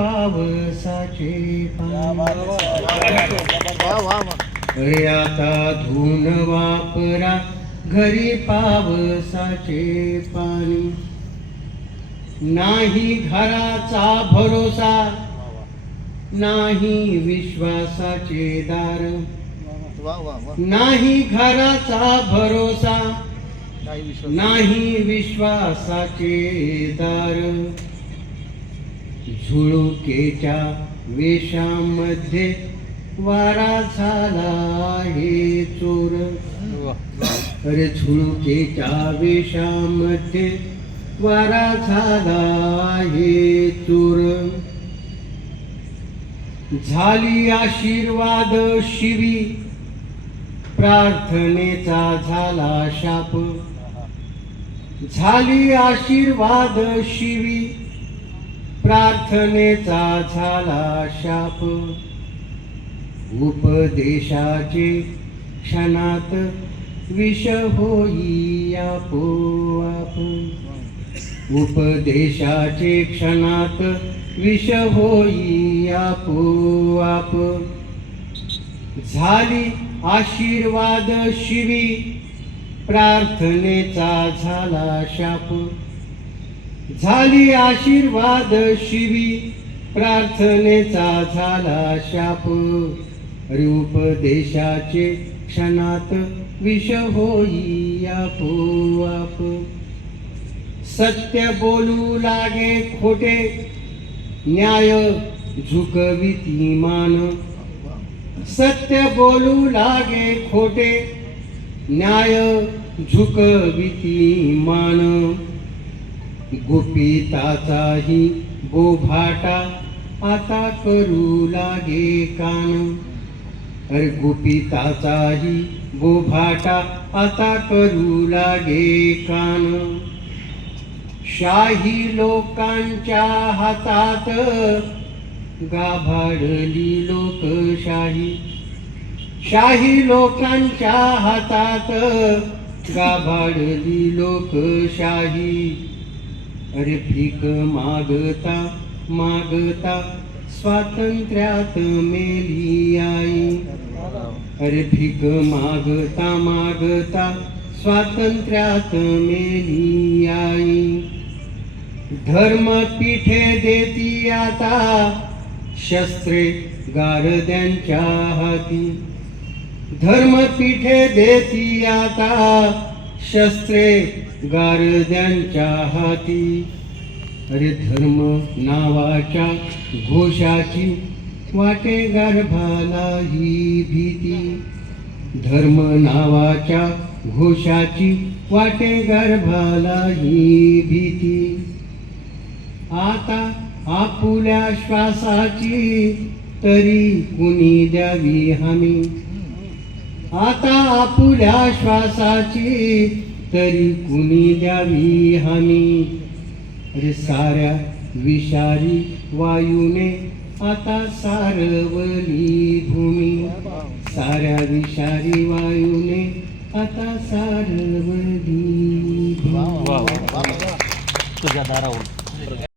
पावसाचे अरे आता धुन वापरा घरी पावसाचे पाणी. नाही घराचा भरोसा नाही विश्वासाचे दार. नाही घराचा भरोसा नाही विश्वासाचे दार. झुळुकेच्या वेशामध्ये वारा झाला आहे चोर. अरे झुळुकेच्या वेशामध्ये वारा झाला आहे चोर. झाली आशीर्वाद शिवी प्रार्थनेचा झाला शाप. झाली आशीर्वाद शिवी प्रार्थनेचा झाला शाप. उपदेशाचे क्षणात विष होई आपोआप. उपदेशाचे क्षणात विष होई आपोआप. झाली आशीर्वाद शिवी. प्रार्थनेचा झाला शाप. झाली आशीर्वाद शिवी. प्रार्थनेचा झाला शाप. रूप देशाचे क्षणात विष होई आपोआप. सत्य बोलू लागे खोटे. न्याय झुकविती मान. सत्य बोलू लागे खोटे. न्याय झुकविती मान. गोपिताचाही बोभाटा आता करू लागे कान. अरे गुपिताचाही बोभाटा आता करू लागे कान. शाही लोकांच्या हातात गाभाडली लोकशाही. शाही लोकांच्या हातात गाभाडली लोकशाही. अरे भीक मागता मागता स्वातंत्र्यात मेली आई. अरे भीक मागता मागता स्वातंत्र्यात मेली आई. धर्म पिठे देती आता शस्त्रे गारद्यांच्या हाती. धर्म पिठे देती आता शस्त्रे गारद्यांच्या हाती. अरे धर्म नावाच्या घोषाची वाटे गर्भाला ही भीती. धर्म नावाच्या घोषाची वाटे गर्भाला ही भीती. आता आपुल्या श्वासाची तरी कुणी द्यावी हमी? आता आपुल्या श्वासाची तरी कुणी द्यावी हमी? अरे साऱ्या विषारी वायूने आता सारवली भूमी. साऱ्या विषारी वायूने आता सारवली भूमी. वा वा तुझ्या दारावर.